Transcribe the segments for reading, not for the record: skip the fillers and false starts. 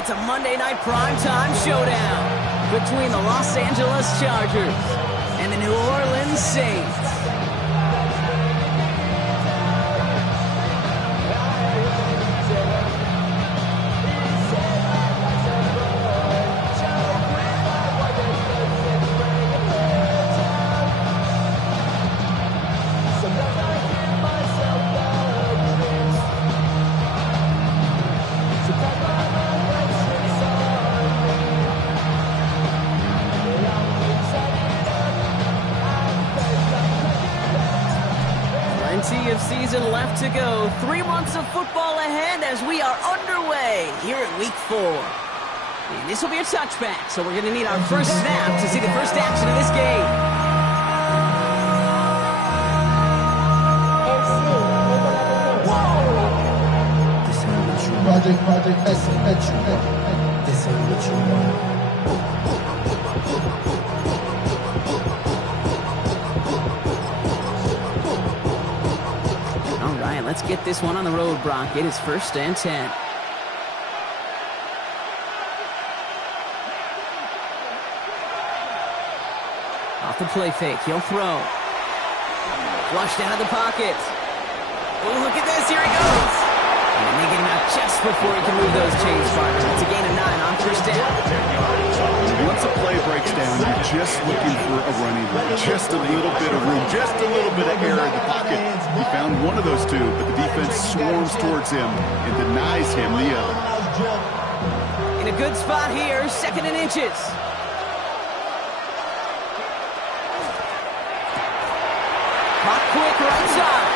It's a Monday night primetime showdown between the Los Angeles Chargers and the New Orleans Saints. Plenty of season left to go. 3 months of football ahead as we are underway here at Week 4. And this will be a touchback, so we're going to need our first snap to see the first action of this game. Whoa! This ain't what you want. Project S, this ain't what you want. Let's get this one on the road, Brock. It is 1st and 10. Off the play fake. He'll throw. Flushed out of the pocket. Oh, look at this. Here he goes. And they get him out just before he can move those chains farther. It's a gain of 9 on 1st down. Once a play breaks down, you're just looking for a running room. Just a little bit of room, just a little bit of air in the pocket. He found one of those two, but the defense swarms towards him and denies him the other. In a good spot here, 2nd and inches. Caught quick right side.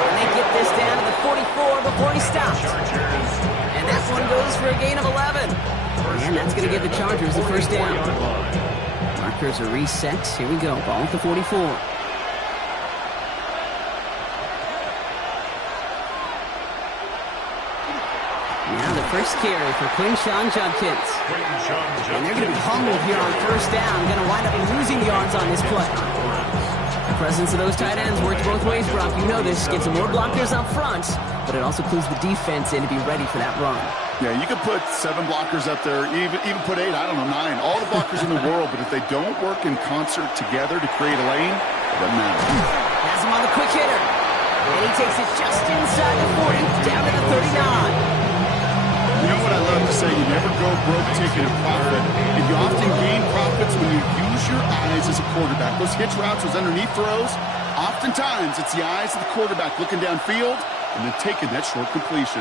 And they get this down to the 44 before he stops. And that one goes for a gain of 11. And that's going to give the Chargers the 1st down. Markers are reset. Here we go. Ball at the 44. Now the first carry for Quinshawn Judkins. And they're going to be humbled here on 1st down. Going to wind up losing yards on this play. The presence of those tight ends works both ways, Brock. You know this. Gets some more blockers up front, but it also clues the defense in to be ready for that run. Yeah, you could put 7 blockers up there, even put 8, I don't know, 9. All the blockers in the world, but if they don't work in concert together to create a lane, it doesn't matter. Has him on the quick hitter. And he takes it just inside the 40, down to the 39. You know what I love to say? You never go broke taking a profit. And you often gain profits when you use your eyes as a quarterback. Those hitch routes, those underneath throws, oftentimes it's the eyes of the quarterback looking downfield and then taking that short completion.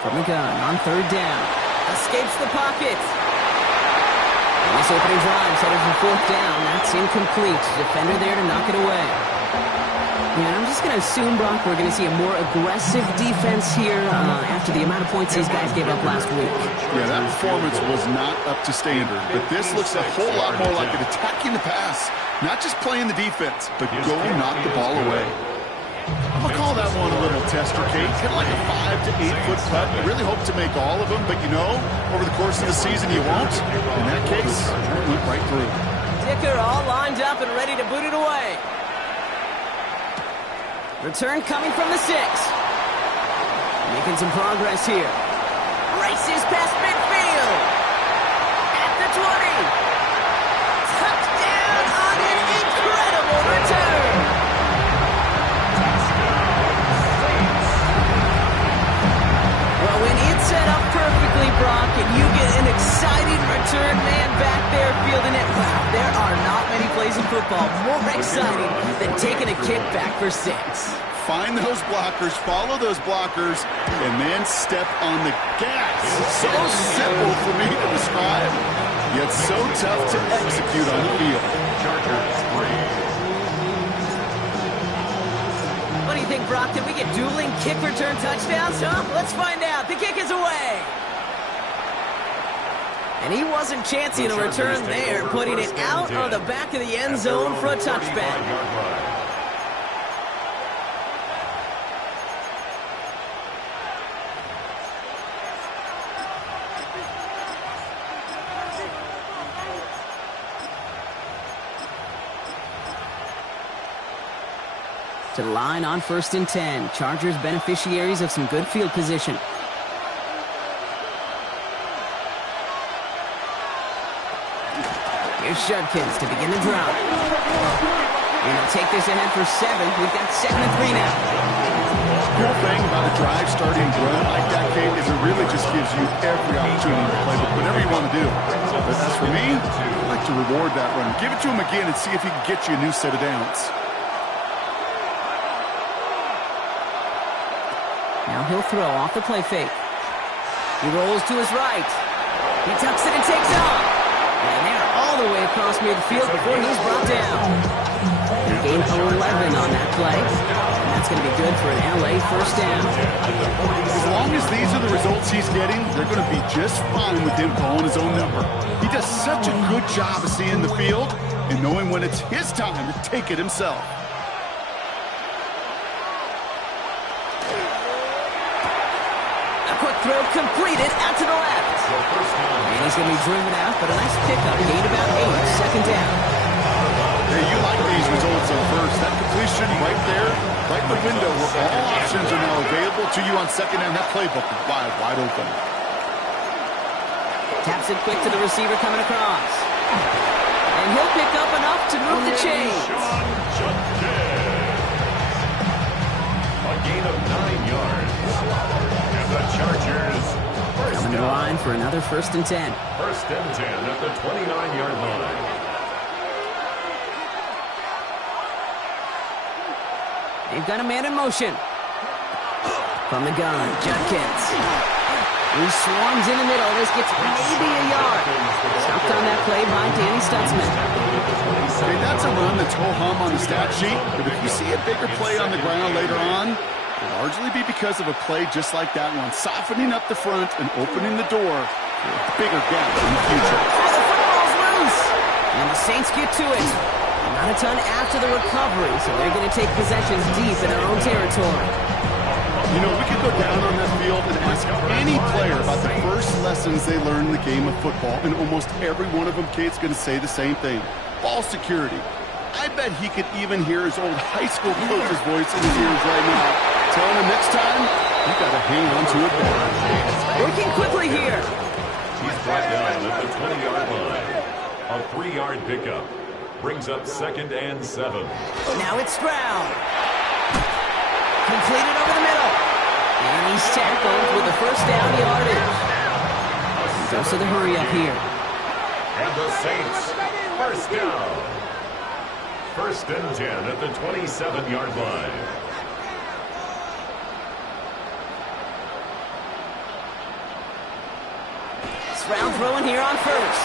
From the gun on 3rd down. Escapes the pocket. And this opening drive headed for 4th down. That's incomplete. Defender there to knock it away. Yeah, I'm just going to assume, Brock, we're going to see a more aggressive defense here after the amount of points these guys gave up last week. Yeah, that performance was not up to standard. But this looks a whole lot more like it attacking the pass. Not just playing the defense, but go knock the ball away. I'm going to call that one a little tester case. Hit like a 5 to 8 foot putt. You really hope to make all of them, but you know, over the course of the season you won't. In that case, it went right through. Dicker all lined up and ready to boot it away. Return coming from the 6. Making some progress here. Races past midfield. At the 20. Touchdown on an incredible return. Well, when it's set up perfectly, Brock, and you get an exciting return man back there fielding it, wow, there are not many plays in football more exciting than taking a kick back for 6. Find those blockers, follow those blockers, and then step on the gas. So simple for me to describe, yet so tough to execute on the field. What do you think, Brock? Did we get dueling kick return touchdowns, huh? Let's find out. The kick is away. And he wasn't chancing a return there, putting it out of the back of the end zone for a touchback. to the line on 1st and 10. Chargers beneficiaries of some good field position. Here's Judkins to begin the drive. And they'll take this ahead for 7. We've got 2nd and 3 now. The cool thing about a drive starting run like that, Kate, is it really just gives you every opportunity to play whatever you want to do. But as for me, I like to reward that run. Give it to him again and see if he can get you a new set of downs. Now he'll throw off the play fake. He rolls to his right. He tucks it and takes off. And they're all the way across midfield before he's brought down. He gained 11 on that play. And that's going to be good for an LA first down. As long as these are the results he's getting, they're going to be just fine with him calling his own number. He does such a good job of seeing the field and knowing when it's his time to take it himself. A quick throw completed out to the left. And he's going to be driven out, but a nice pickup. Gained about 8, 2nd down. Hey, you like these results at first. That completion right there, right in the window where all options are now available to you on 2nd down. That playbook is wide open. Taps it quick to the receiver coming across. And he'll pick up enough to move the chains. A gain of 9 yards. And the Chargers Coming to the line for another 1st and 10. 1st and 10 at the 29-yard line. They've got a man in motion. From the gun, Judkins. He swarms in the middle. This gets maybe a yard. Stopped on that play by Danny Stutzman. Okay, that's a run that's ho-hum on the stat sheet, but if you see a bigger play on the ground later on, it'll largely be because of a play just like that one, softening up the front and opening the door for a bigger gap in the future. The football's loose. And the Saints get to it. Not a ton after the recovery, so they're going to take possessions deep in their own territory. You know, we could go down on that field and ask any player about the first lessons they learned in the game of football, and almost every one of them, Kate's going to say the same thing. Ball security. I bet he could even hear his old high school coach's voice in his ears right now, telling him next time, you got to hang on to it better. Working quickly here. He's brought down at the 20-yard line. A 3-yard pickup. Brings up 2nd and 7. Now it's Stroud. Completed over the middle. And he's tackled with the 1st down yardage. He goes to the hurry up here. And the Saints, 1st down. 1st and 10 at the 27-yard line. Stroud throwing here on 1st.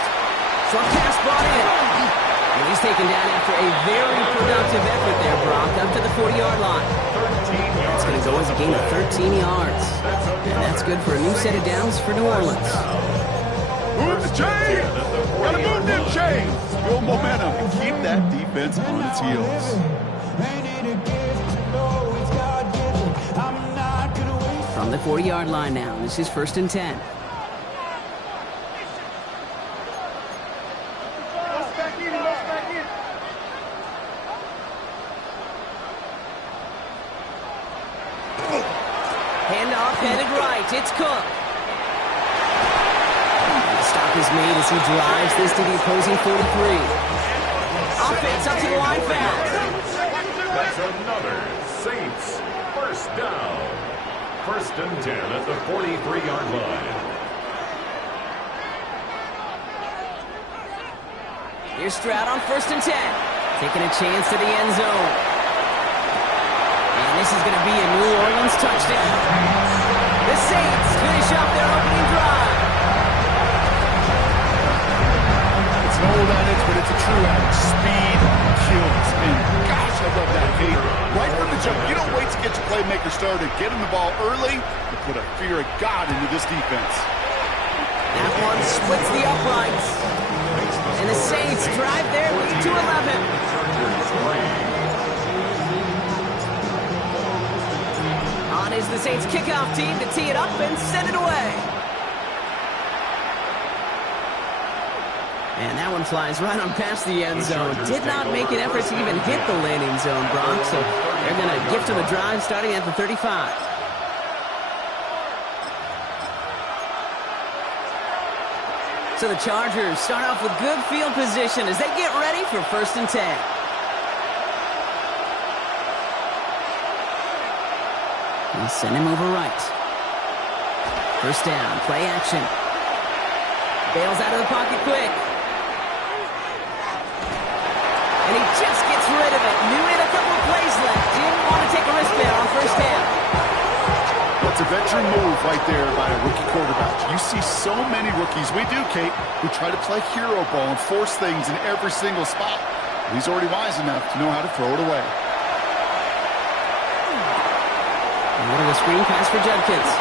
Short pass brought in. And he's taken down after a very productive effort there, Brock, up to the 40-yard line. That's going to go as a gain of 13 yards. And that's good for a new set of downs for New Orleans. Move the chains! Gotta move them chains! Build momentum and keep that defense on its heels. From the 40-yard line now, this is 1st and 10. Handoff headed right. It's Cook. The stop is made as he drives this to the opposing 43. Offense up to the line fast. That's another Saints 1st down. 1st and 10 at the 43-yard line. Here's Stroud on 1st and 10. Taking a chance to the end zone. And this is going to be a New Orleans touchdown. The Saints finish off their opening drive. It's an old adage, but it's a true adage. Speed kills. And gosh, I love that, Kate. Right from the jump, you don't wait to get your playmaker started. Get him the ball early and put a fear of God into this defense. That one splits the uprights. And the Saints drive their lead to 11. On is the Saints kickoff team to tee it up and send it away. And that one flies right on past the end zone. Did not make an effort to even hit the landing zone, Brock. So they're going to gift him a drive starting at the 35. So the Chargers start off with good field position as they get ready for 1st and 10. He'll send him over right. 1st down, play action. Bails out of the pocket quick. And he just gets rid of it. Knew he had a couple of plays left. Didn't want to take a risk there on 1st down. That's a veteran move right there by a rookie quarterback. You see so many rookies, we do, Kate, who try to play hero ball and force things in every single spot. He's already wise enough to know how to throw it away. And what a screen pass for Judkins.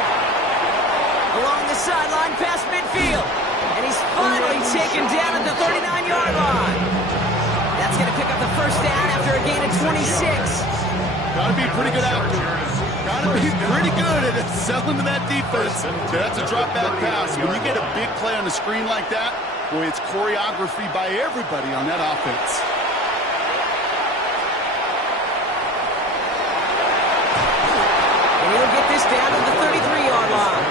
Along the sideline, past midfield. And he's finally taken down at the 39-yard line. That's going to pick up the 1st down after a gain of 26. Got to be pretty good actor. Got to be pretty good at selling to that defense. That's a drop back pass. When you get a big play on the screen like that, boy, it's choreography by everybody on that offense. And he'll get this down to the 33-yard line.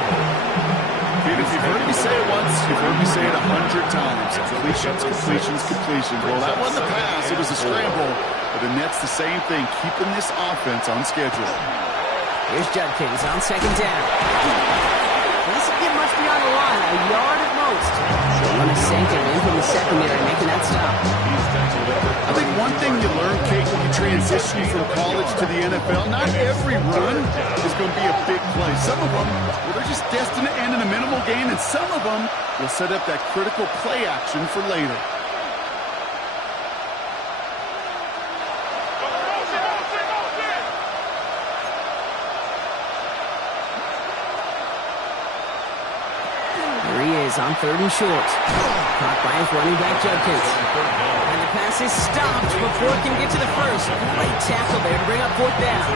If you've heard me say it once, you've heard me say it 100 times. Completions, completions, completions. Well, that wasn't a pass. It was a scramble. But the Nets the same thing, keeping this offense on schedule. Here's Judkins on 2nd down. This will get much beyond the line, a yard at most. So on a second, in from the secondary, making that stop. I think one thing you learn, Kate, when you transition from college to the NFL, not every run is going to be a big play. Some of them, well, they're just destined to end in a minimal gain, and some of them will set up that critical play action for later. On 3rd and short. Caught by his running back, Judkins. And the pass is stopped before it can get to the 1st. Great tackle there to bring up 4th down.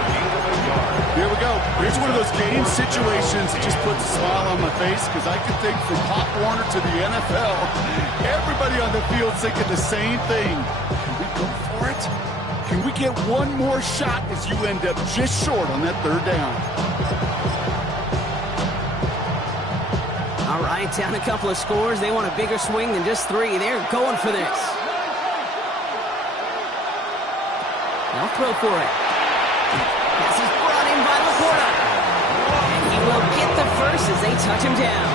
Here we go. Here's one of those game situations that just puts a smile on my face because I can think from Pop Warner to the NFL, everybody on the field thinking the same thing. Can we go for it? Can we get one more shot as you end up just short on that 3rd down? All right, down a couple of scores. They want a bigger swing than just 3. They're going for this. They'll throw for it. Pass is brought in by Laporta. And he will get the 1st as they touch him down.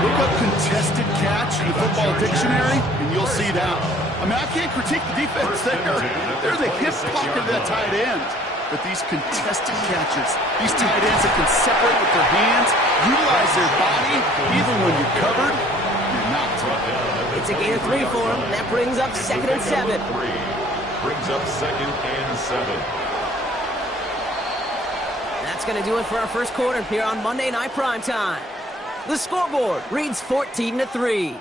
Look up contested catch in the football dictionary, and you'll see that. I mean, I can't critique the defense there. They're the hip pocket of that tight end. But these contested catches, these tight ends that can separate with their hands, utilize their body, even when you're covered, you're not. It's a gain of 3 for him. That brings up 2nd and 7. Brings up 2nd and 7. That's going to do it for our 1st quarter here on Monday Night Primetime. The scoreboard reads 14-3.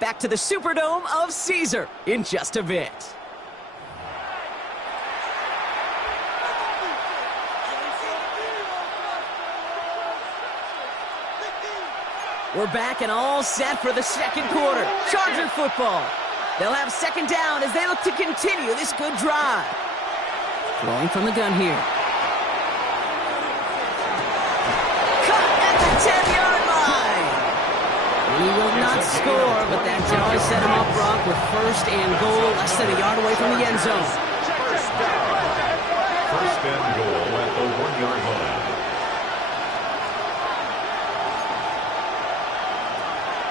Back to the Superdome of Caesar in just a bit. We're back and all set for the 2nd quarter. Charger football. They'll have 2nd down as they look to continue this good drive. Throwing from the gun here. Cut at the 10-yard line. He will not score, but that does set him up, Brock, with 1st and goal, less than a yard away from the end zone. 1st and goal at the 1-yard line.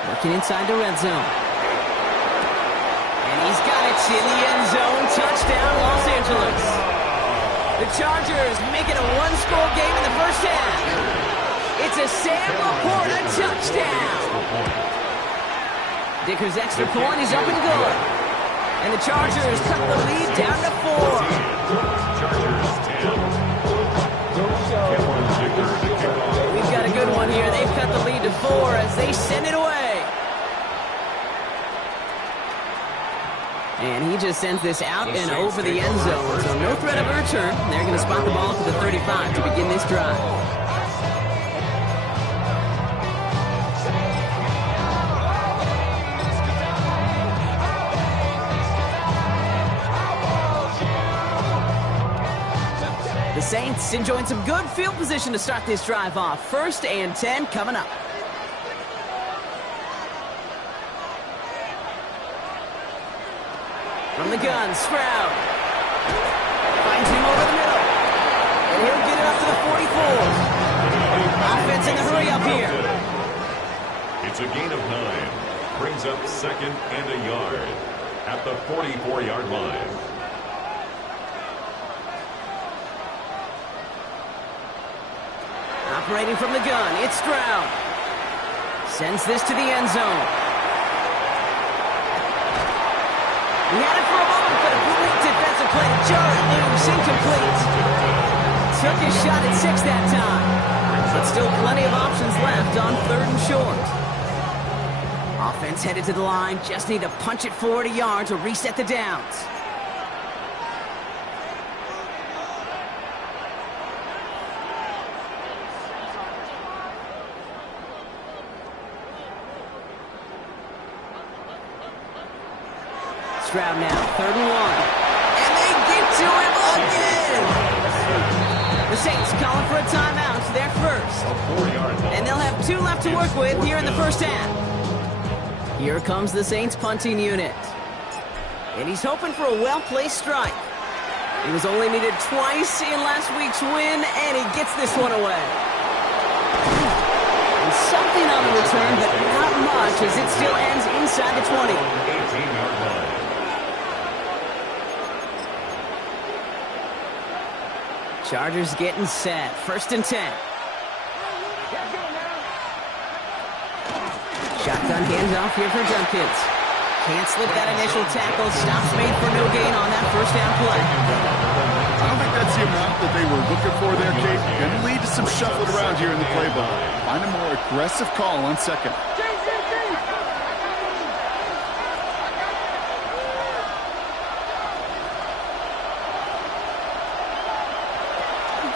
Working inside the red zone. And he's got it in the end zone. Touchdown, Los Angeles. The Chargers make it a 1-score game in the 1st half. It's a Sam Laporta touchdown. Dicker's extra point is up and good. And the Chargers cut the lead down to 4. We've got a good one here. They've cut the lead to 4 as they send it away. And he just sends this out and over the end zone. So no threat of a return. They're going to spot the ball to the 35 to begin this drive. Saints enjoying some good field position to start this drive off. 1st and 10 coming up. From the gun, Stroud. Finds him over the middle. And he'll get it up to the 44. Offense in the hurry up here. It's a gain of 9. Brings up 2nd and a yard at the 44-yard line. Operating from the gun, it's Stroud. Sends this to the end zone. He had it for a moment, but a brilliant defensive play to jar it loose, incomplete. Took his shot at 6 that time. But still plenty of options left on 3rd and short. Offense headed to the line, just need to punch it forward a yard to reset the downs. Stroud now, 3rd and 1. And they get to him again! The Saints calling for a timeout, their first. And they'll have 2 left to work with here in the first half. Here comes the Saints punting unit. And he's hoping for a well-placed strike. He was only needed twice in last week's win, and he gets this one away. And something on the return, but not much, as it still ends inside the 20. 18-yard line. Chargers getting set. 1st and 10. Shotgun handoff here for Junkins. Can't slip that initial tackle. Stops made for no gain on that 1st down play. I don't think that's the amount that they were looking for there, Kate. Going to lead to some shuffling around here in the playbook. Find a more aggressive call on 2nd.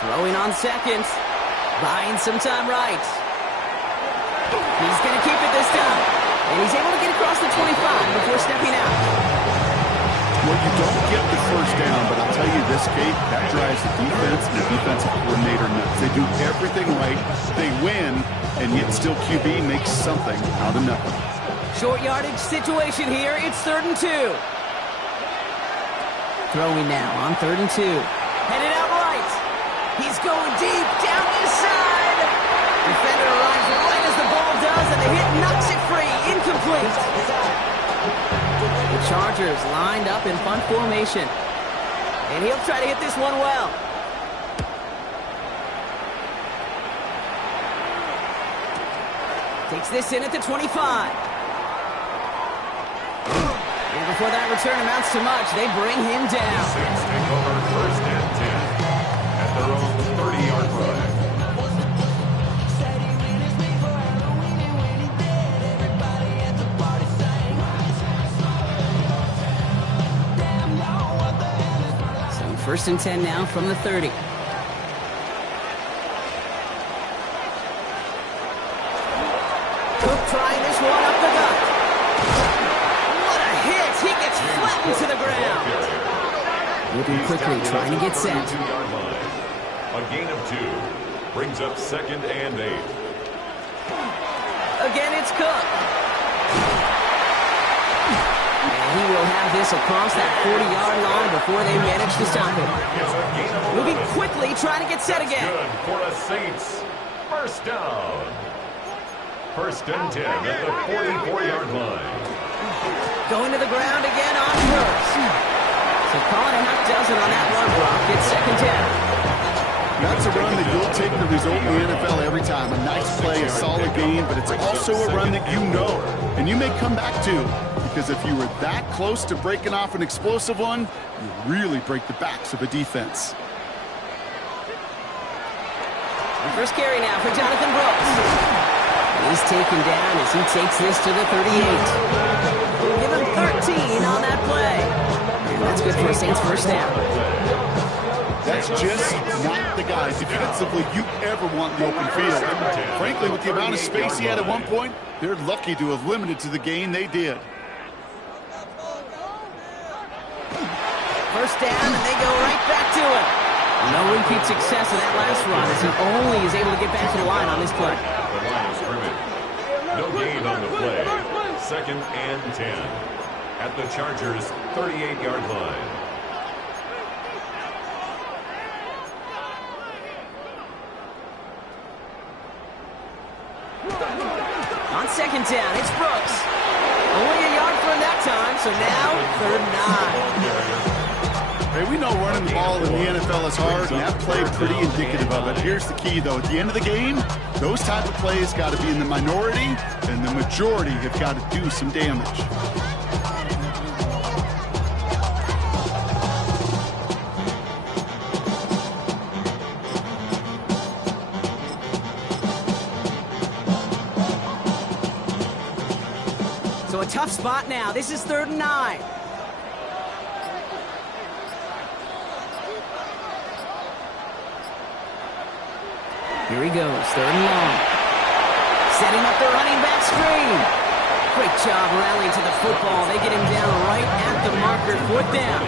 Throwing on 2nd. Buying some time right. He's going to keep it this time. And he's able to get across the 25 before stepping out. Well, you don't get the 1st down, but I'll tell you this, Kate, that drives the defense and the defensive coordinator nuts. They do everything right. They win, and yet still QB makes something out of nothing. Short yardage situation here. It's 3rd and 2. Throwing now on 3rd and 2. Headed out right. He's going deep down this side. Defender arrives right as the ball does, and the hit knocks it free. Incomplete. The Chargers lined up in punt formation. And he'll try to hit this one well. Takes this in at the 25. And before that return amounts to much, they bring him down. Saints take over 1st and 10 at their own 30-yard line. So 1st and 10 now from the 30. Cook trying this one up the gut. What a hit! He gets flattened to the ground. Moving quickly, trying to get set. 32-yard line. A gain of 2 brings up 2nd and 8. Again, it's Cook. And he will have this across that 40-yard line before they manage to stop him. Moving quickly, trying to get set again. Good for the Saints. 1st down. 1st and 10 at the 44-yard line. Going to the ground again on 1st. So calling a half dozen on that run block. It's 2nd down. That's a run that you'll take the result in the NFL every time. A nice play, a solid game, but it's also a run that you know and you may come back to, because if you were that close to breaking off an explosive one, you really break the backs of a defense. The first carry now for Jonathan Brooks. He's taken down as he takes this to the 38. We'll give him 13 on that play. And that's good for a Saints 1st down. That's just not the guy defensively you ever want in the open field. Frankly, with the amount of space he had at one point, they're lucky to have limited to the gain they did. 1st down, and they go right back to it. No repeat success of that last run as he only is able to get back to the line on this play. The line of scrimmage. No gain on the play. 2nd and 10. At the Chargers' 38-yard line. On 2nd down, it's Brooks. Only a yard for him that time, so now 3rd and 9. Hey, we know running the ball in the NFL is hard, and that play pretty indicative of it. Here's the key, though. At the end of the game, those type of plays got to be in the minority, and the majority have got to do some damage. So a tough spot now. This is 3rd and 9. Here he goes, 3rd and long. Setting up the running back screen. Great job rallying to the football. They get him down right at the marker. 4th down.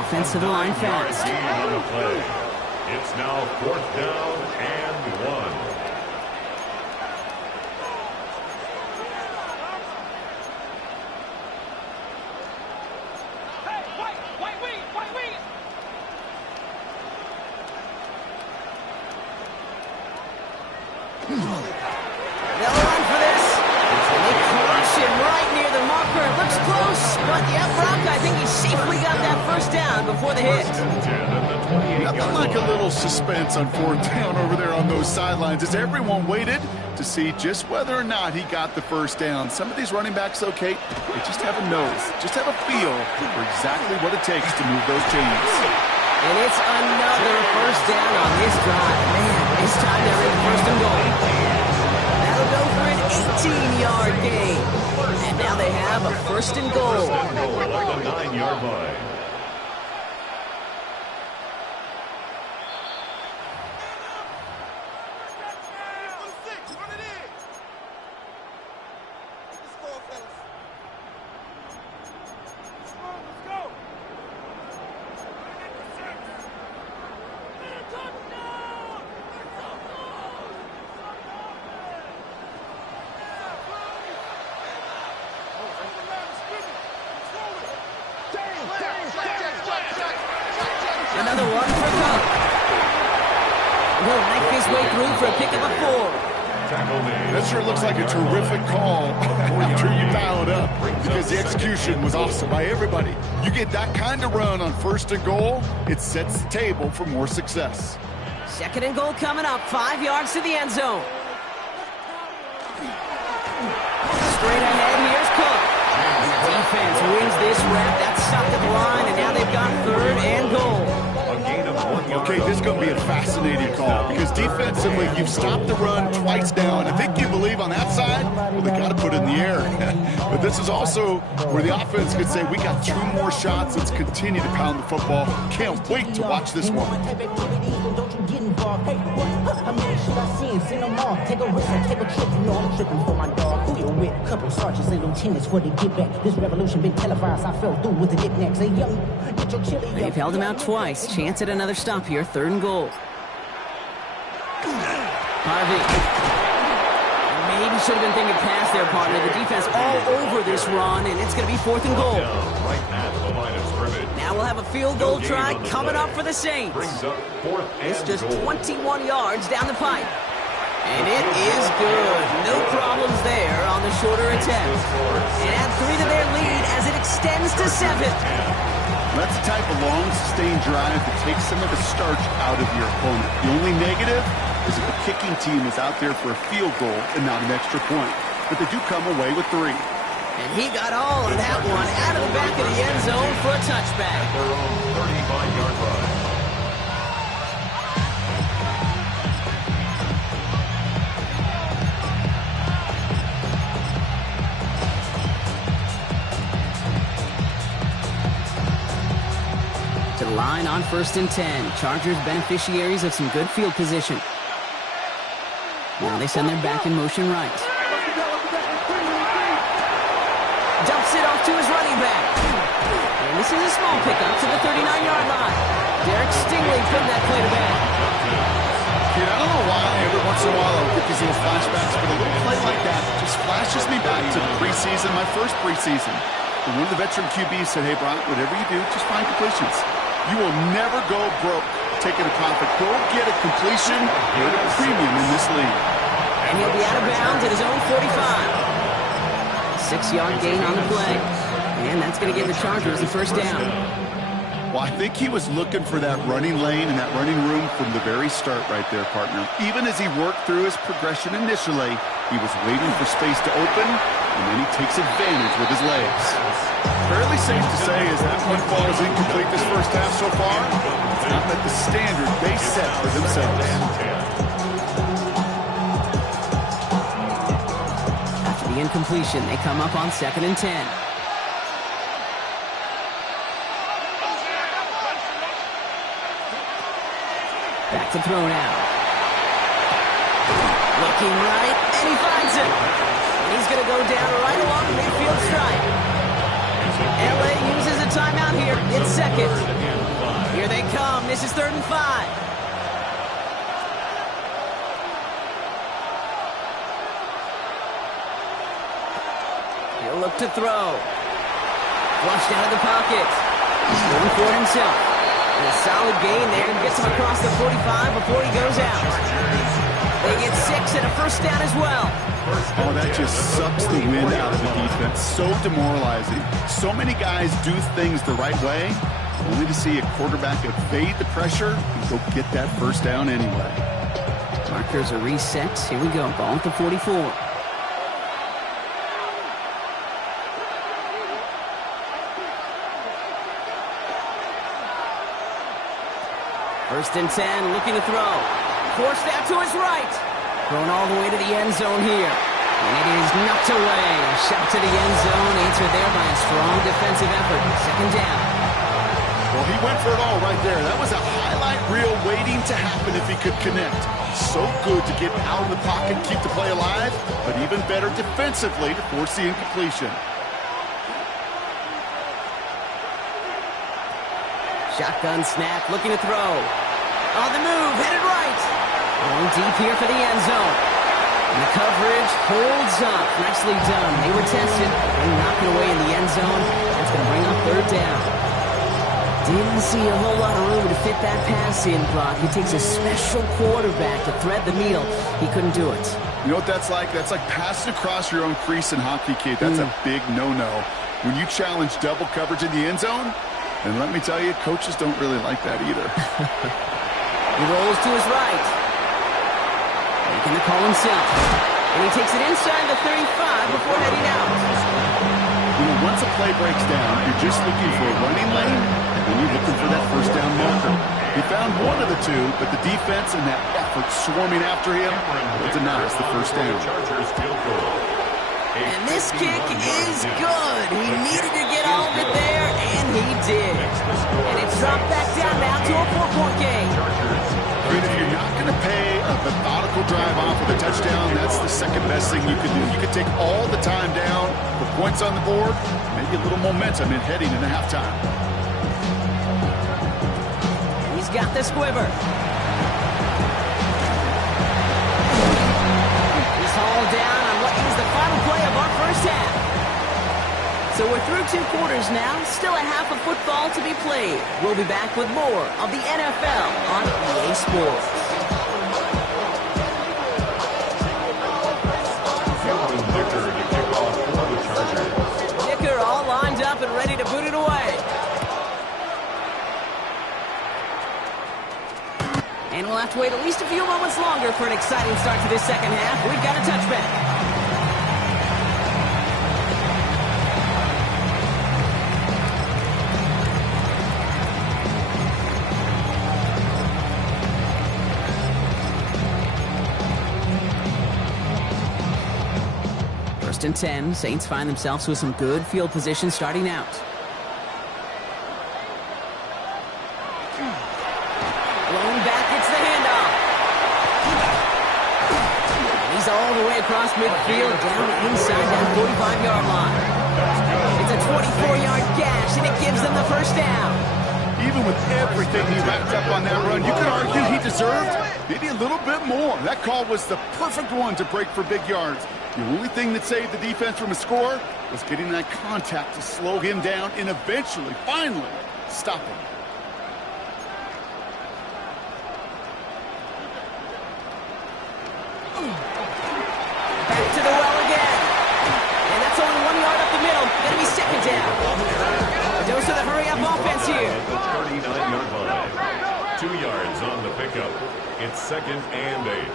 Offensive line fast. On the play. It's now 4th down and 1. They'll run for this. They crush him right near the marker. It looks close, but yeah, Brock, I think he safely got that 1st down before the hit. Nothing like a little suspense on 4th down over there on those sidelines as everyone waited to see just whether or not he got the 1st down. Some of these running backs, okay, they just have a nose, just have a feel for exactly what it takes to move those chains. And it's another 1st down on this drive. Man, it's time they're in 1st and goal. That'll go for an 18-yard gain. And now they have a 1st and goal. At the 9-yard line. Another one for Cook. He'll knife his way through for a pickup of 4. That sure looks like a terrific call after you dial it up because the execution was awesome by everybody. You get that kind of run on 1st and goal, it sets the table for more success. 2nd and goal coming up, 5 yards to the end zone. Straight ahead, here's Cook. Defense wins this rep. That's stopped at the line, and now they've got 3rd and goal. Okay, this is going to be a fascinating call because defensively, you've stopped the run twice now, and I think you believe on that side, well, they got to put it in the air. But this is also where the offense could say, we got 2 more shots. Let's continue to pound the football. Can't wait to watch this one. Take a risk and take a trip. You know I'm tripping for my dog. Who you with? Couple sergeants and lieutenants for the get back. This revolution been televised. I fell through with the knickknacks. Hey, young, get your chili. They've held him out twice. Chance at another stop here. 3rd and goal. Harvey. Maybe should have been thinking past their partner. The defense all over this run, and it's going to be 4th and goal. Right at the line of scrimmage. Now we'll have a field goal try coming up for the Saints. It's just 21 yards down the pipe. And it is good. No problems there on the shorter attempt. And add 3 to their lead as it extends to 7. That's the type of long, sustained drive that takes some of the starch out of your opponent. The only negative is that the kicking team is out there for a field goal and not an extra point. But they do come away with 3. And he got all of that one out of the back of the end zone for a touchback. Their own 35-yard line. To the line on 1st and 10. Chargers beneficiaries of some good field position. Now they send their back in motion right. Dumps it off to his running back. And this is a small pickup to the 39-yard line. Derek Stingley putting that play to bed. Kid, I don't know why every once in a while I'll get these little flashbacks, but a little play like that just flashes me back to the preseason, my first preseason. And one of the veteran QBs said, hey, Brock, whatever you do, just find completions. You will never go broke taking a profit. Go get a completion. You're at a premium in this league. And he'll be out of bounds at his own 45. 6-yard gain on the play. And that's going to give the Chargers the first down. Well, I think he was looking for that running lane and that running room from the very start right there, partner. Even as he worked through his progression initially, he was waiting for space to open, and then he takes advantage with his legs. Fairly safe to say is that football is incomplete this first half so far. It's not met the standard they set for themselves. After the incompletion, they come up on 2nd and 10. Back to throw now. Looking right, and he finds it. And he's going to go down right along the midfield stripe. LA uses a timeout here. It's second. Here they come. This is 3rd and 5. He'll look to throw. Flushed out of the pocket. He's looking for it himself. And a solid gain there and gets him across the 45 before he goes out. They get 6 and a first down as well. Oh, that just sucks the wind out of the defense. So demoralizing. So many guys do things the right way, only to see a quarterback evade the pressure and go get that first down anyway. Markers are reset. Here we go. Ball at the 44. First and 10, looking to throw. Forced out to his right. Thrown all the way to the end zone here. And it is knocked away. A shot to the end zone, answered there by a strong defensive effort. 2nd down. Well, he went for it all right there. That was a highlight reel waiting to happen if he could connect. So good to get out of the pocket and keep the play alive, but even better defensively to force the incompletion. Shotgun snap, looking to throw. On the move, headed right. Going deep here for the end zone. And the coverage holds up. Nicely done. They were tested. They knock it away in the end zone. That's going to bring up 3rd down. Didn't see a whole lot of room to fit that pass in, Brock. It takes a special quarterback to thread the needle. He couldn't do it. You know what that's like? That's like passing across your own crease in hockey, kid. That's a big no-no. When you challenge double coverage in the end zone, and let me tell you, coaches don't really like that either. He rolls to his right. Making the call himself. And he takes it inside the 35 before heading out. You know, once a play breaks down, you're just looking for a running lane, and then you're looking for that first down marker. He found one of the two, but the defense and that effort swarming after him denies the first down. And this kick is good. He needed to get all of it there, and he did. And it's dropped back down now to a 4-point game. If you're not going to pay a methodical drive off with a touchdown, that's the second best thing you can do. You can take all the time down, put points on the board, maybe a little momentum in heading into halftime. He's got the squiver. He's hauled down on what is the final play of our first half. So we're through 2 quarters now, still a half of football to be played. We'll be back with more of the NFL on EA Sports. Dicker all lined up and ready to boot it away. And we'll have to wait at least a few moments longer for an exciting start to this second half. We've got a touchback. First and 10, Saints find themselves with some good field position starting out. Blown back, it's the handoff. He's all the way across midfield, down inside that 45-yard line. It's a 24-yard gash, and it gives them the first down. Even with everything he racked up on that run, you could argue he deserved maybe a little bit more. That call was the perfect one to break for big yards. The only thing that saved the defense from a score was getting that contact to slow him down and eventually, finally, stop him. Back to the well again. And that's only 1 yard up the middle. Gonna be second down. A dose of the hurry-up offense here. At the 39-yard line. 2 yards on the pickup. It's 2nd and 8.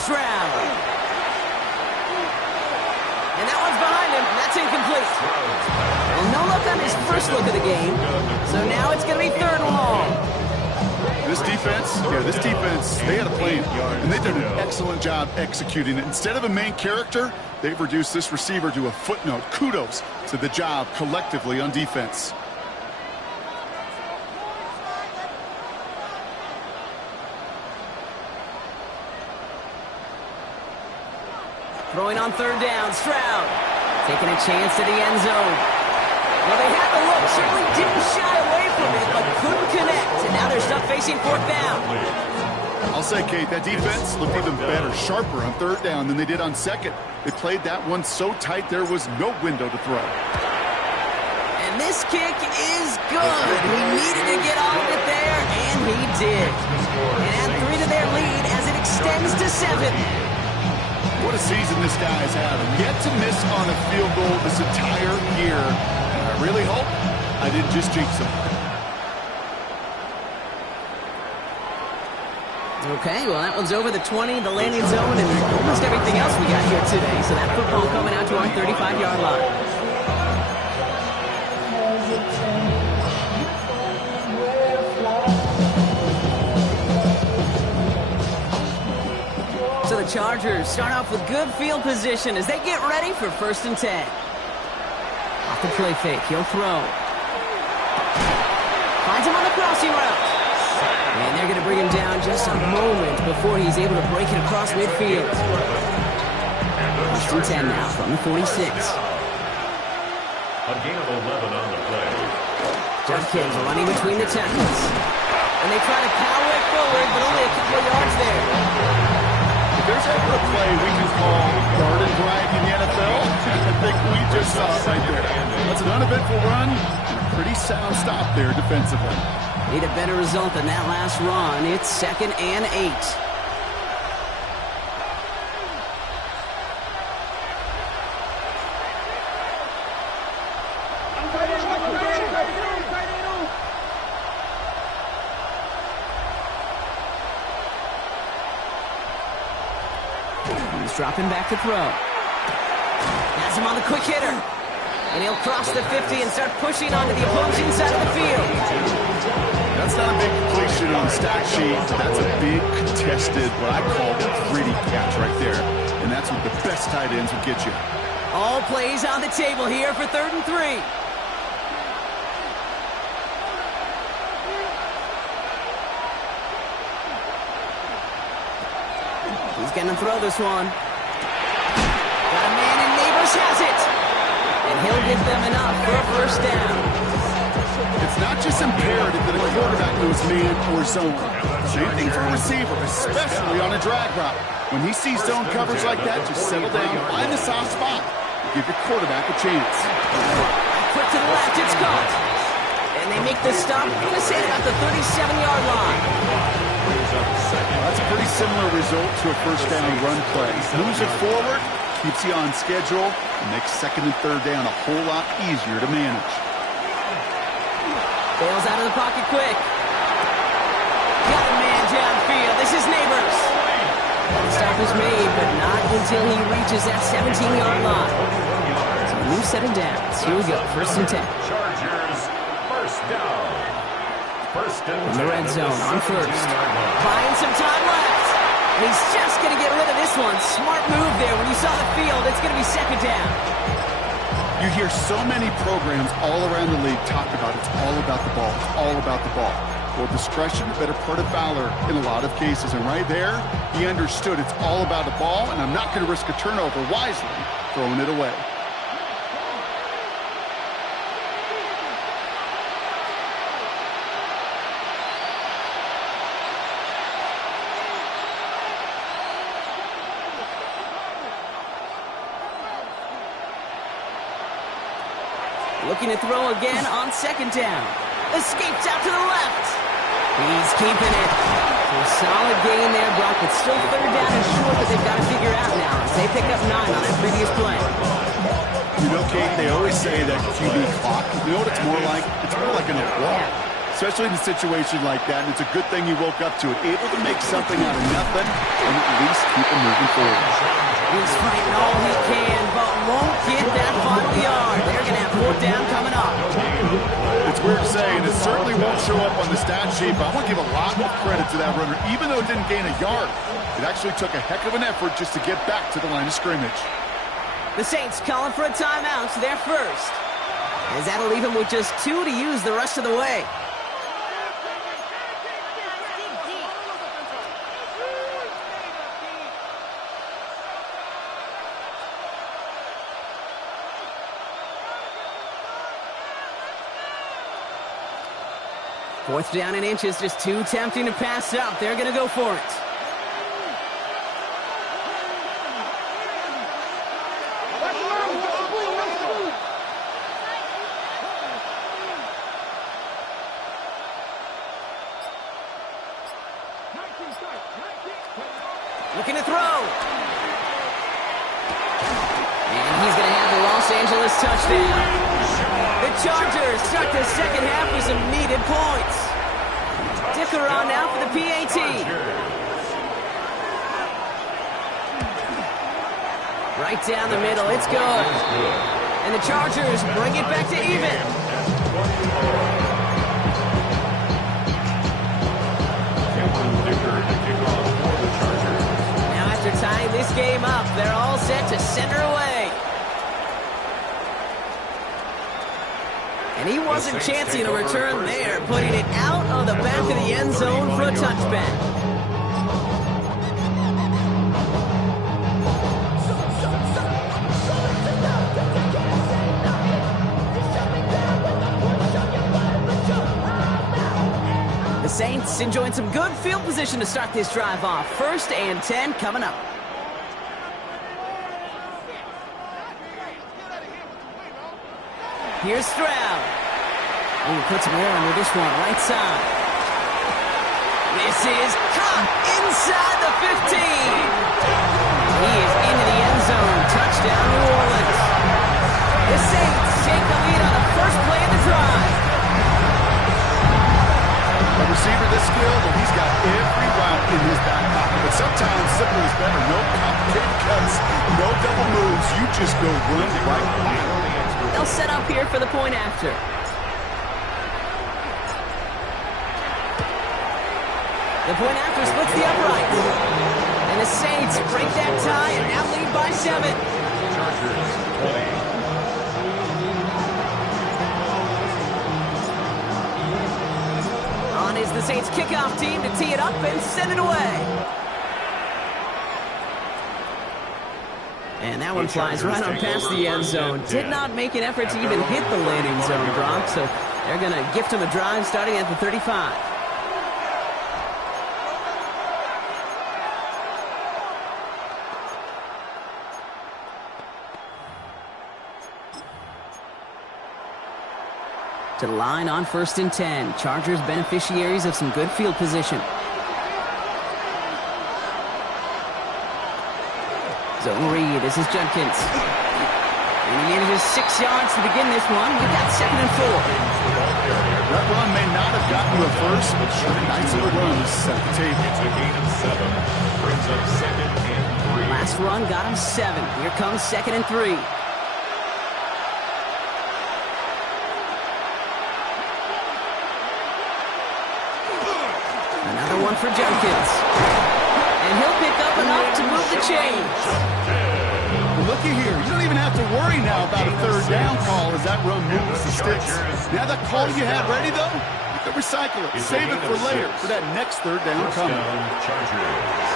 Stroud. And that one's behind him. That's incomplete. Well, no look on his first look of the game. So now it's going to be 3rd and long. This defense, they had a plan, and they did an excellent job executing it. Instead of a main character, they've reduced this receiver to a footnote. Kudos to the job collectively on defense. Throwing on 3rd down, Stroud. Taking a chance to the end zone. Well, they had the look, certainly didn't shy away from it, but couldn't connect. And now they're stuck facing 4th down. I'll say, Kate, that defense looked even better, sharper on 3rd down than they did on 2nd. They played that one so tight there was no window to throw. And this kick is good. He needed to get all of it there, and he did. And add 3 to their lead as it extends to 7. What a season this guy is having. Yet to miss on a field goal this entire year. And I really hope I didn't just jinx him. Okay, well, that one's over the 20, the landing zone, and almost everything else we got here today. So that football coming out to our 35-yard line. So the Chargers start off with good field position as they get ready for 1st and 10. Off the play fake, he'll throw. Finds him on the crossing route. And they're going to bring him down just a moment before he's able to break it across midfield. 1st and 10 now from the 46. A gain of 11 on the play. Judkins running between the tackles. And they try to power it forward, but only a couple of yards there. If there's ever a play we can call garden variety in the NFL, I think we just saw it right there. That's an uneventful run and a pretty sound stop there defensively. Need a better result than that last run. It's 2nd and 8. He's dropping back to throw. Has him on the quick hitter. And he'll cross the 50 and start pushing onto the opposing side of the field. That's not a big completion on the stat sheet. That's a big contested, what I call a gritty catch right there. And that's what the best tight ends will get you. All plays on the table here for 3rd and 3. He's going to throw this one. Got a man and Neighbors has it. And he'll give them enough for a 1st down. It's not just imperative that a quarterback knows man or zone. Same thing for a receiver, especially on a drag route. When he sees zone coverage like that, just settle down, find the soft spot, and give your quarterback a chance. Quick to the left, it's caught. And they make the stop, I'm going to say about the 37-yard line. That's a pretty similar result to a 1st down run play. Moves it forward, keeps you on schedule, and makes 2nd and 3rd down a whole lot easier to manage. Bails out of the pocket quick. Got a man downfield. This is Neighbors. The stop is made, but not until he reaches that 17-yard line. So a new set of downs. Here we go, 1st and 10. Chargers, 1st down. 1st and 10. In the red zone on 1st. Buying some time left. And he's just going to get rid of this one. Smart move there. When you saw the field, it's going to be 2nd down. You hear so many programs all around the league talk about it's all about the ball. It's all about the ball. Well, discretion, the better part of valor in a lot of cases. And right there, he understood it's all about the ball, and I'm not going to risk a turnover, wisely throwing it away. Looking to throw again on second down. Escapes out to the left. He's keeping it. So a solid gain there, Brock, but still third down and short that they've got to figure out now. They pick up 9 on that previous play. You know, Kate, they always say that QB clock, you know what it's more like? It's more like an wall. Especially in a situation like that, and it's a good thing you woke up to it. Able to make something out of nothing and at least keep them moving forward. He's fighting all he can, but won't get that final yard. They're going to have 4th down coming up. It's weird to say, and it certainly won't show up on the stat sheet, but I want to give a lot of credit to that runner. Even though it didn't gain a yard, it actually took a heck of an effort just to get back to the line of scrimmage. The Saints calling for a timeout, so they're first. As that'll leave him with just 2 to use the rest of the way. Fourth down and inches, just too tempting to pass up. They're going to go for it. Looking to throw. And he's going to have the Los Angeles touchdown. The Chargers start the second half with some needed points. Dick around now for the PAT. Right down the middle, it's good. And the Chargers bring it back to even. Now after tying this game up, they're all set to send her away. And he wasn't chancing a return there, putting it out of the back of the end zone for a touchback. The Saints enjoying some good field position to start this drive off. 1st and 10 coming up. Here's Stroud. He puts him there under this one, right side. This is caught inside the 15. He is into the end zone. Touchdown, New Orleans. The Saints take the lead on the first play of the drive. A receiver this skilled, and he's got every route in his back pocket. But sometimes simple is better. No complicated cuts, no double moves. You just go run right by. They'll set up here for the point after. The point after splits the upright. And the Saints break that tie and now lead by 7. Chargers 20. On is the Saints kickoff team to tee it up and send it away. And that one flies right on past the end zone. Did not make an effort to even hit the landing zone, Brock. So they're going to gift him a drive starting at the 35. To the line on 1st and 10. Chargers beneficiaries of some good field position. Zone read. This is Judkins. And he needed just 6 yards to begin this one. We've got 2nd and 4. That run may not have gotten you a first, but sure, nice little run to set the table. It's a gain of 7. Brings up 2nd and 3. Last run got him 7. Here comes 2nd and 3. Another one for Judkins. And he'll pick up enough to move the chains. Looky here. You don't even have to worry now about a 3rd down call as that run moves the sticks. Now that call you had ready, though, You can recycle it. Save it for later for that next third down coming. Chargers.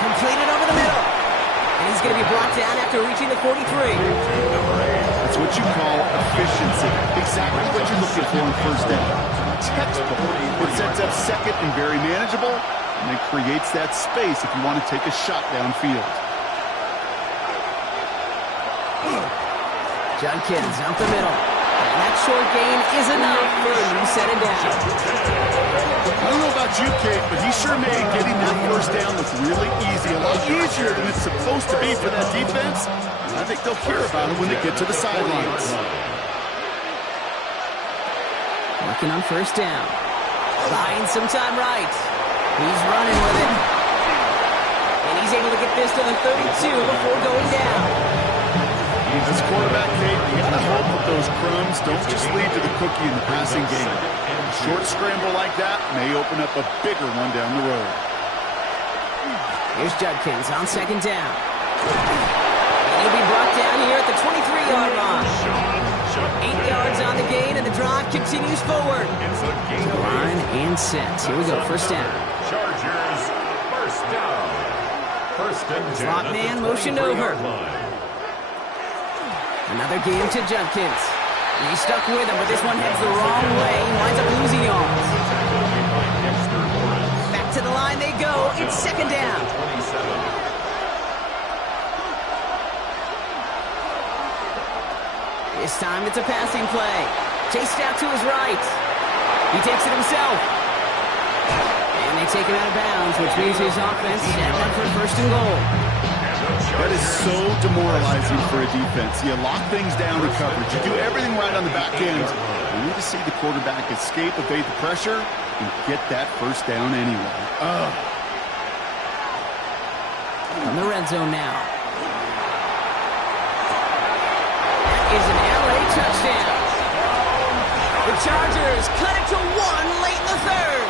Completed over the middle. And he's going to be brought down after reaching the 43. That's what you call efficiency. Exactly what you're looking for in first down. Textbook. It sets up second and very manageable, and it creates that space if you want to take a shot downfield. Judkins up the middle. And that short gain is enough for a new set of downs. I don't know about you, Kate, but he sure made getting that first down look really easy. A lot easier than it's supposed to be for that defense. And I think they'll hear about it when they get to the sidelines. Working on first down. Buying some time right. He's running with it. And he's able to get this to the 32 before going down. As quarterback, Kate, you got to hope that those crumbs don't just lead to the cookie in the passing game. A short scramble like that may open up a bigger one down the road. Here's Judkins on second down. And he'll be brought down here at the 23-yard line. 8 yards on the gain, and the drive continues forward. To the line and set. Here we go, first down. Chargers, first down. First and 10. Slot man motioned over. Another game to Judkins. He's stuck with him, but this one heads the wrong way. He winds up losing yards. Back to the line they go. It's second down. This time it's a passing play. Chased out to his right. He takes it himself. And they take him out of bounds, which means his offense is up for first and goal. That is so demoralizing for a defense. You lock things down in coverage. You do everything right on the back end. You need to see the quarterback escape, evade the pressure, and get that first down anyway. On the red zone now. That is an LA touchdown. The Chargers cut it to 1 late in the third.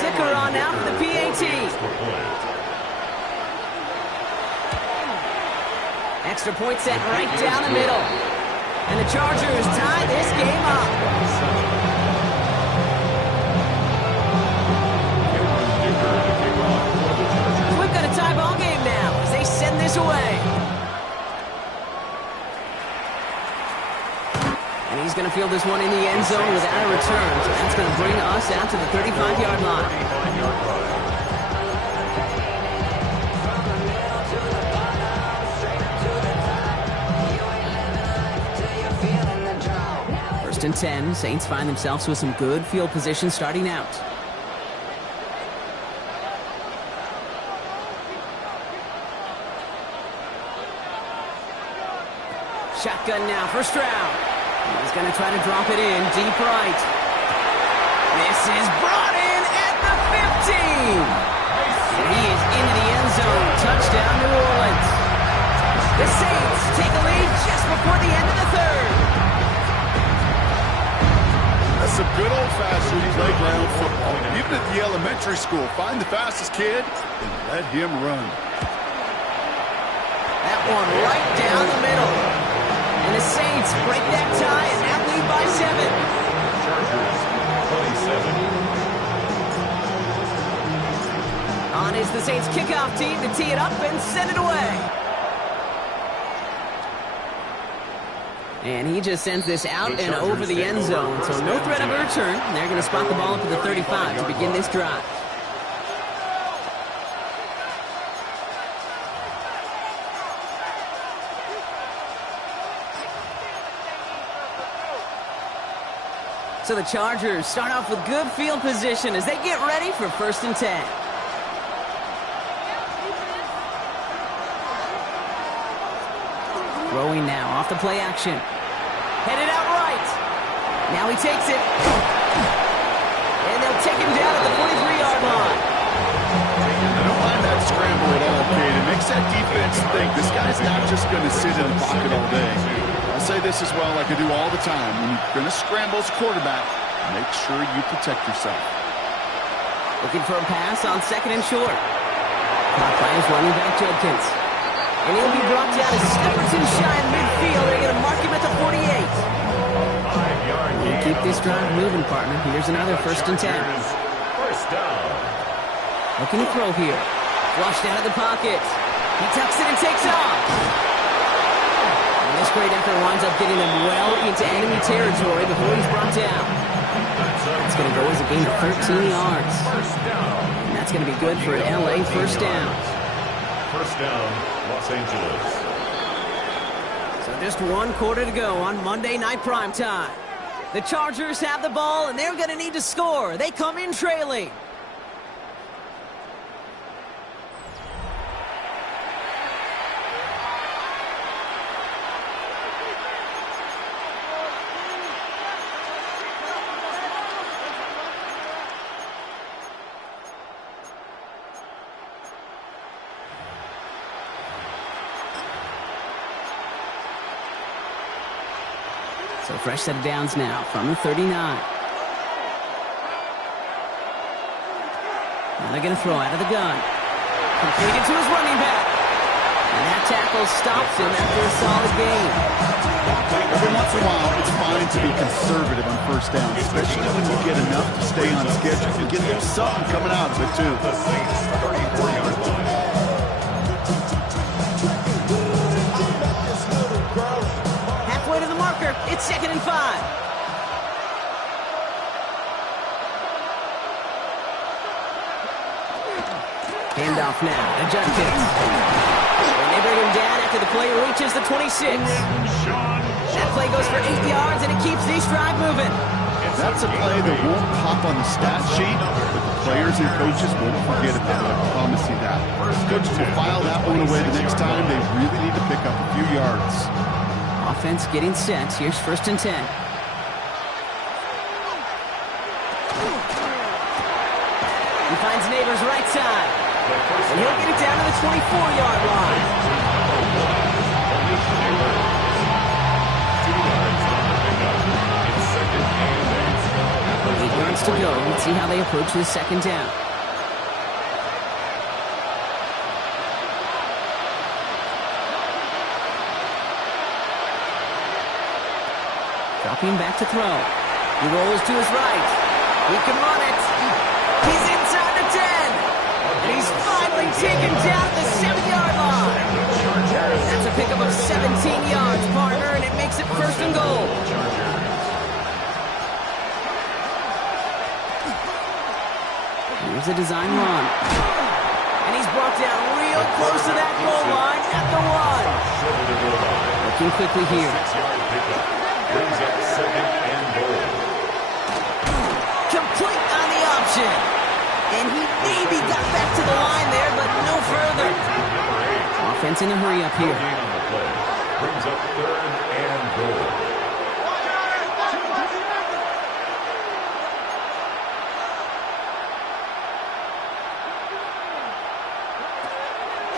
Dicker on now for the PAT. Extra point set right down the middle. And the Chargers tie this game up. We've got a tie ball game now as they send this away. And he's going to field this one in the end zone without a return. So that's going to bring us out to the 35-yard line. First and 10, Saints find themselves with some good field position starting out. Shotgun now for Stroud. He's going to try to drop it in deep right. This is brought in at the 15. And he is into the end zone. Touchdown, New Orleans. The Saints take a lead just before the end of the third. That's some good old-fashioned playground football. Even at the elementary school, find the fastest kid and let him run. That one right down the middle. And the Saints break that tie and now lead by 7. Chargers, 27. On is the Saints kickoff team to tee it up and send it away. And he just sends this out and over the end zone, so no threat of a return. They're going to spot the ball up to the 35 to begin this drive. So the Chargers start off with good field position as they get ready for first and 10. Throwing now off the play action. Headed out right. Now he takes it. And they'll take him down at the 43-yard line. I don't mind that scramble at all, Kate. It makes that defense think this guy's not just going to sit in the pocket all day. I'll say this as well like I do all the time. When you're going to scramble as a quarterback, make sure you protect yourself. Looking for a pass on second and short. Clock finds running back Judkins. And he'll be brought down a step or two shy in midfield. They're going to mark him at the 48. 5-yard He keep this drive moving, partner. Here's another 1st and 10. First down. Looking to throw here. Flushed out of the pocket. He tucks it and takes off. And this great effort winds up getting them well into enemy territory before he's brought down. That's going to go as a gain of 13 yards. And that's going to be good for an LA first down. First down, Los Angeles. So just 1 quarter to go on Monday Night Primetime. The Chargers have the ball, and they're going to need to score. They come in trailing. So fresh set of downs now from the 39. Now they're going to throw out of the gun. Completed to his running back. And that tackle stops him after a solid gain. Every once in a while, it's fine to be conservative on first down, especially when you get enough to stay on schedule and get a little something coming out of it, too. The Saints 34-yard line. Halfway to the marker. It's 2nd and 5. Handoff now to Judkins. And they bring him down after the play reaches the 26. That play goes for 8 yards, and it keeps this drive moving. That's a play that won't pop on the stat sheet, but the players and coaches won't forget about it. I promise you that. Coaches will file that one away the next time. They really need to pick up a few yards. Offense getting set. Here's 1st and 10. He finds Neighbors right side. And he'll get it down to the 24-yard line. 8 yards to go. Let's see how they approach this 2nd down. Dropping back to throw. He rolls to his right. He can run it. He's inside the 10. And he's finally taken down at the 7-yard line. That's a pickup of 17 yards, partner, and it makes it 1st and goal. Here's a design run. And he's brought down real close to that goal line at the 1. Looking quickly here. 6-yard pickup. Brings up 2nd and goal. Complete on the option. And he maybe got back to the line there, but no further. Offense in a hurry up here. Gain on the play. Brings up 3rd and goal.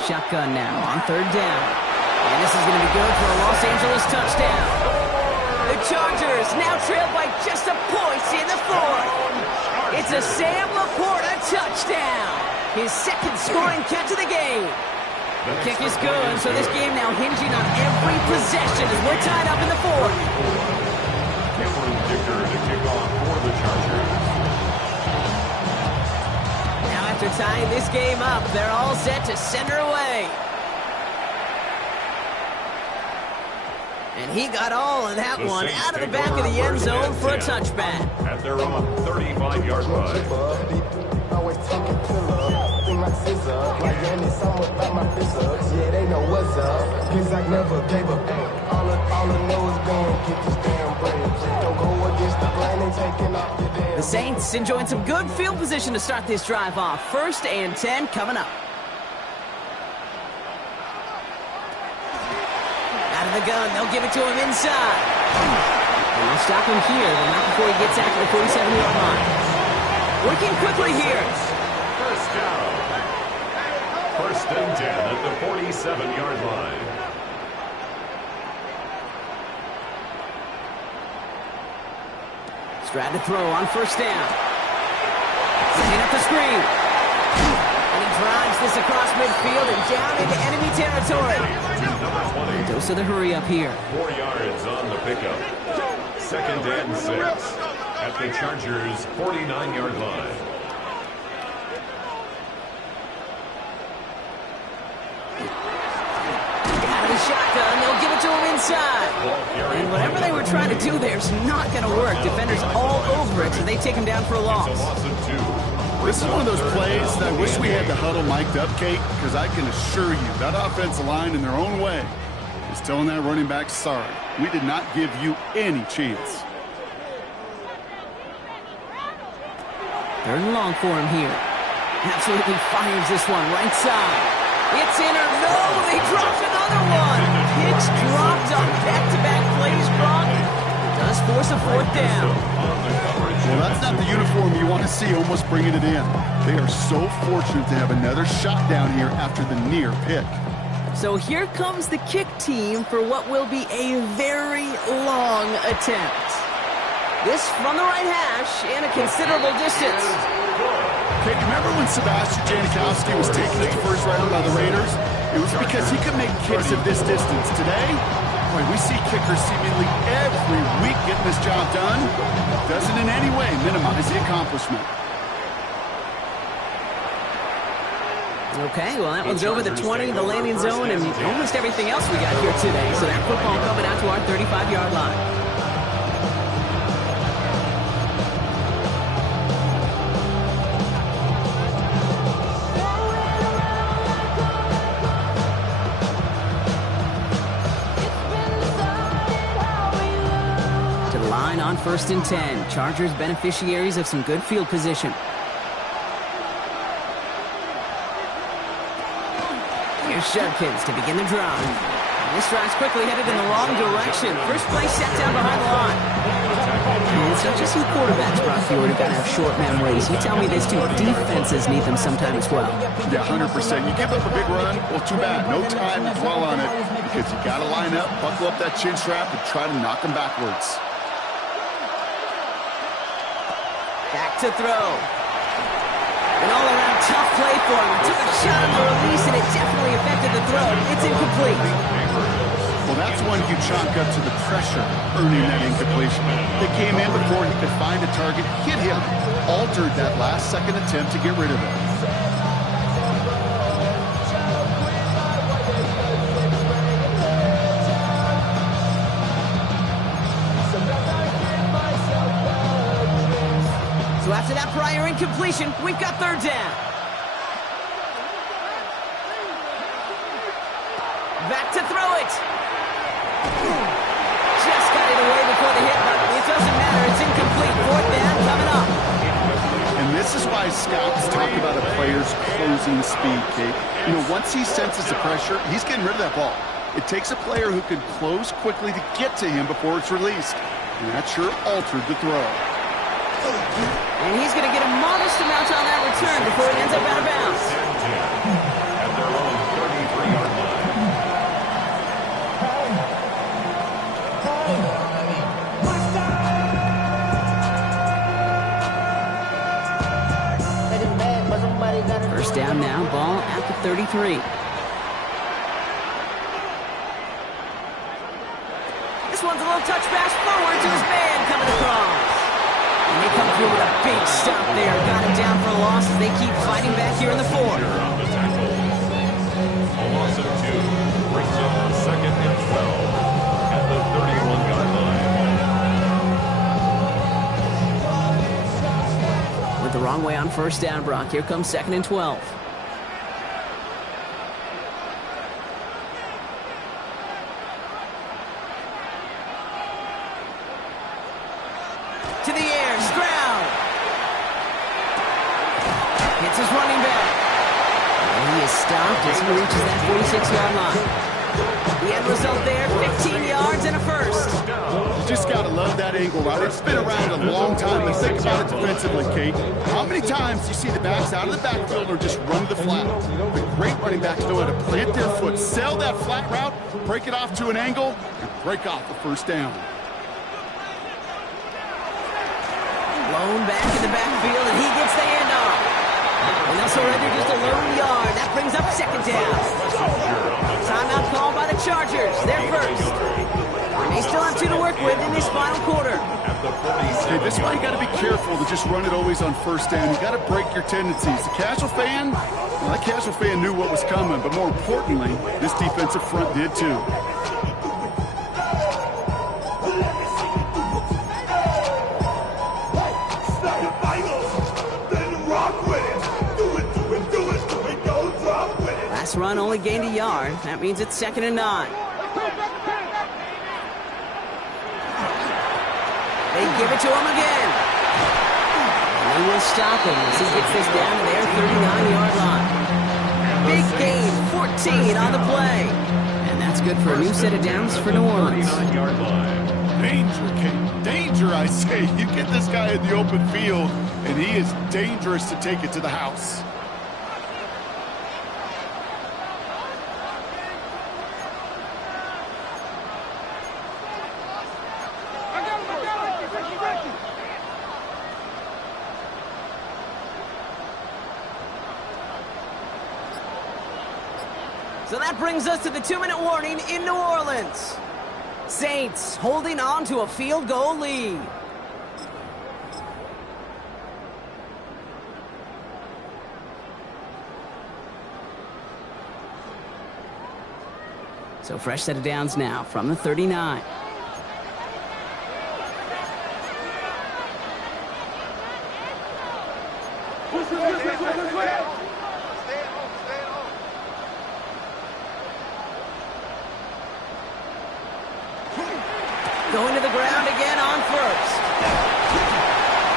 Shotgun now on 3rd down. And this is going to be good for a Los Angeles touchdown. The Chargers now trail by just a point in the 4th. It's a Sam Laporta touchdown. His 2nd scoring catch of the game. The kick is good, so this game now hinging on every possession as we're tied up in the 4th. Cameron Dicker to kick off for the Chargers. Now after tying this game up, they're all set to send her away. And he got all of that one out of the back of the end zone for a touchback. At their own 35-yard line. Always talking killer, thing like scissor, like Yanni, somewhat about my physics. Yeah, they know what's up, cause I never gave up. All I know is going get this damn bread. Don't go against the plan, they taking off the damn. The Saints enjoying some good field position to start this drive off. 1st and 10 coming up. Out of the gun, they'll give it to him inside. And they'll stop him here, but not before he gets out to the 47-yard line. Working quickly here. First down. 1st and 10 at the 47-yard line. Strad to throw on 1st down. Setting up the screen. And he drives this across midfield and down into enemy territory. Number 20. Dose of the hurry up here. 4 yards on the pickup. second and 6 at the Chargers' 49-yard line. Out of the shotgun, they'll give it to him inside. And whatever they were trying to do there is not going to work. Defenders all over it, so they take him down for a loss. It's a loss of 2. This is one of those plays that I wish we had the huddle mic'd up, Kate, because I can assure you that offensive line in their own way is telling that running back, sorry, we did not give you any chance. Third and long for him here. Absolutely fires this one right side. It's in or no, they dropped another one. Hicks dropped on back-to-back plays, Brock. Does force a fourth down. Well, that's not the uniform you want to see almost bringing it in. They are so fortunate to have another shot down here after the near pick. So here comes the kick team for what will be a very long attempt. This from the right hash and a considerable distance. Okay, remember when Sebastian Janikowski was taken at the first round by the Raiders? It was because he could make kicks at this distance. Today, boy, we see kickers seemingly every week getting this job done. Doesn't in any way minimize the accomplishment. Okay, well, that one's over the 20, the landing zone, and almost everything else we got here today. So that football coming out to our 35-yard line. To the line on 1st and 10. Chargers beneficiaries of some good field position. Here's Judkins to begin the drive. This drive's quickly headed in the wrong direction. First play set down behind the line. And it's not just you quarterbacks, Brock Ford, who got to have short memories. You tell me this too. Defenses need them sometime as well. Yeah, 100%. You give up a big run, well, too bad. No time to dwell on it because you got to line up, buckle up that chin strap, and try to knock them backwards. Back to throw. An all-around tough play for him. Took a shot on the release, and it definitely affected the throw. It's incomplete. Well, that's one you chalk up to the pressure earning that incompletion. They came in before he could find a target, hit him, altered that last-second attempt to get rid of it. So after that prior incompletion, we've got third down. Back to throw it. Just got it away before the hit, but it doesn't matter. It's incomplete. Fourth down coming up. And this is why scouts talk about a player's closing speed, Kate. You know, once he senses the pressure, he's getting rid of that ball. It takes a player who can close quickly to get to him before it's released. And that sure altered the throw. And he's going to get a modest amount on that return before he ends up out of bounds. At their own 33-yard line. First down now, ball at the 33. This one's a little touch pass forward to his man coming across. And they come through with a big stop there. Got him down for a loss as they keep fighting back here in the fourth. A loss of 2 brings up 2nd and 12 at the 31-yard line. With the wrong way on first down, Brock. Here comes 2nd and 12. To the air, Stroud. Hits his running back. And he is stopped as he reaches that 46-yard line. The end result there, 15 yards and a first. You just got to love that angle route. It's been around a long time. But think about it defensively, Kate. How many times do you see the backs out of the backfield or just run the flat? The great running backs know how to plant their foot, sell that flat route, break it off to an angle, and break off the first down. Blown back in the backfield, and he gets the handoff. And they'll surrender just a lone yard. That brings up 2nd down. Timeout called by the Chargers. They're first. And they still have 2 to work with in this final quarter. At the 46. Okay, this is why you got to be careful to just run it always on first down. You got to break your tendencies. The casual fan, well, that casual fan knew what was coming, but more importantly, this defensive front did too. Last run only gained a yard. That means it's 2nd and 9. They give it to him again. And they will stop him as he gets this down to their 39-yard line. Big gain, 14 on the play. And that's good for a new set of downs for New Orleans. 39-yard line. Danger, Kate. Danger, I say. You get this guy in the open field, and he is dangerous to take it to the house. So that brings us to the 2-minute warning in New Orleans. Saints holding on to a field goal lead. So fresh set of downs now from the 39. Going to the ground again on first.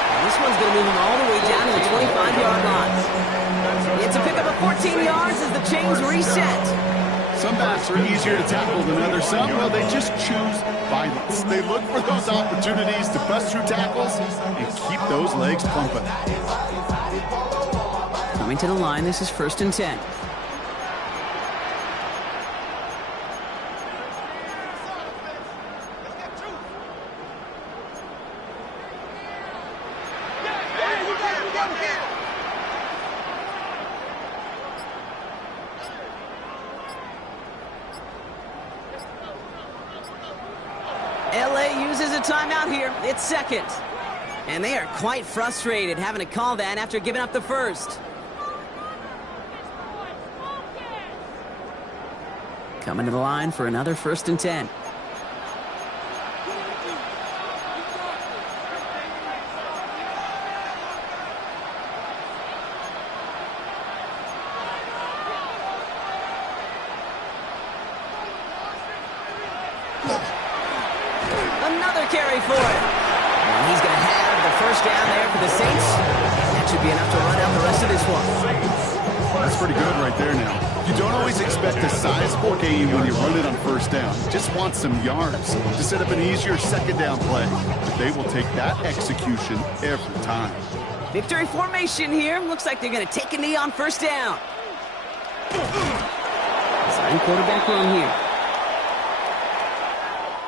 And this one's going to move him all the way down to the 25-yard line. It's a pickup of 14 yards as the chains reset. Some backs are easier to tackle than others. Some, well, they just choose violence. They look for those opportunities to bust through tackles and keep those legs pumping. Coming to the line, this is 1st and 10. LA uses a timeout here. It's 2nd. And they are quite frustrated having to call that after giving up the first. Coming to the line for another 1st and 10. Another carry for it. And he's going to have the first down there for the Saints. That should be enough to run out the rest of this one. That's pretty good right there now. You don't always expect a sizable gain when you run it on first down. You just want some yards to set up an easier 2nd down play. But they will take that execution every time. Victory formation here. Looks like they're going to take a knee on first down. Sign quarterback run here.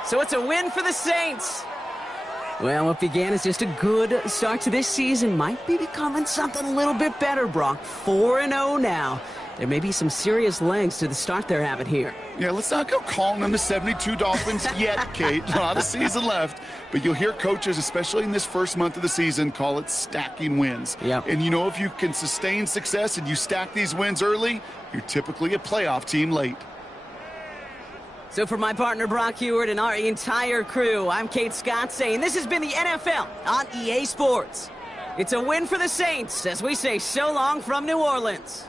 So it's a win for the Saints. Well, what began as just a good start to this season might be becoming something a little bit better, Brock. 4-0 now. There may be some serious legs to the start they're having here. Yeah, let's not go calling them the 72 Dolphins yet, Kate. A lot of season left. But you'll hear coaches, especially in this first month of the season, call it stacking wins. Yep. And you know, if you can sustain success and you stack these wins early, you're typically a playoff team late. So for my partner Brock Heward and our entire crew, I'm Kate Scott saying this has been the NFL on EA Sports. It's a win for the Saints as we say so long from New Orleans.